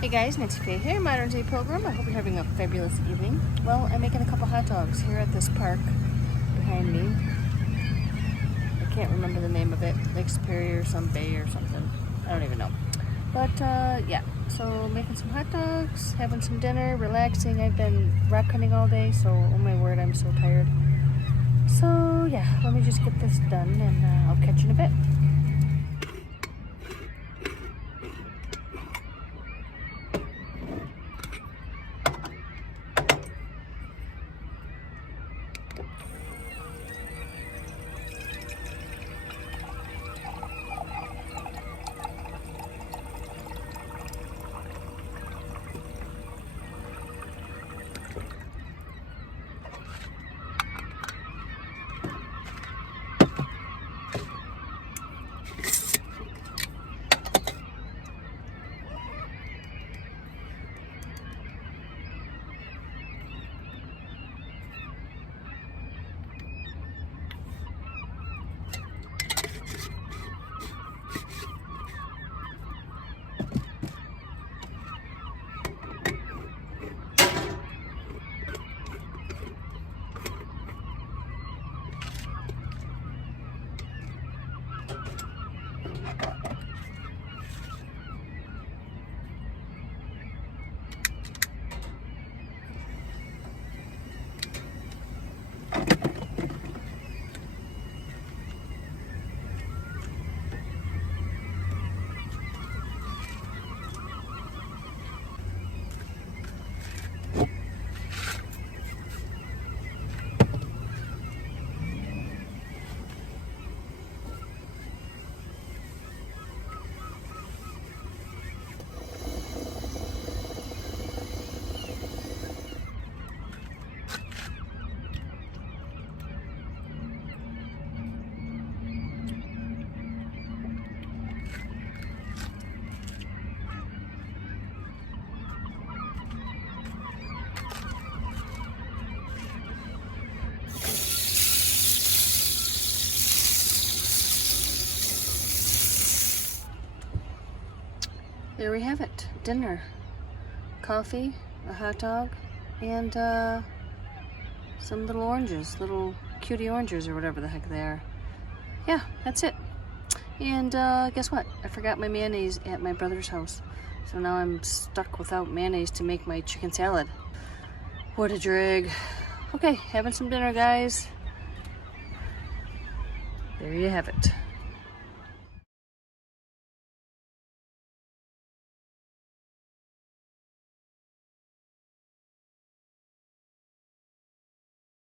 Hey guys, Nancy Faye here, Modern Day Pilgrim. I hope you're having a fabulous evening. Well, I'm making a couple hot dogs here at this park behind me. I can't remember the name of it, Lake Superior, some bay or something. I don't even know. But yeah, so making some hot dogs, having some dinner, relaxing. I've been rock hunting all day, so oh my word, I'm so tired. So yeah, let me just get this done and I'll catch you in a bit. There we have it, dinner. Coffee, a hot dog, and some little oranges, little cutie oranges or whatever the heck they are. Yeah, that's it. And guess what? I forgot my mayonnaise at my brother's house. So now I'm stuck without mayonnaise to make my chicken salad. What a drag. Okay, having some dinner, guys. There you have it.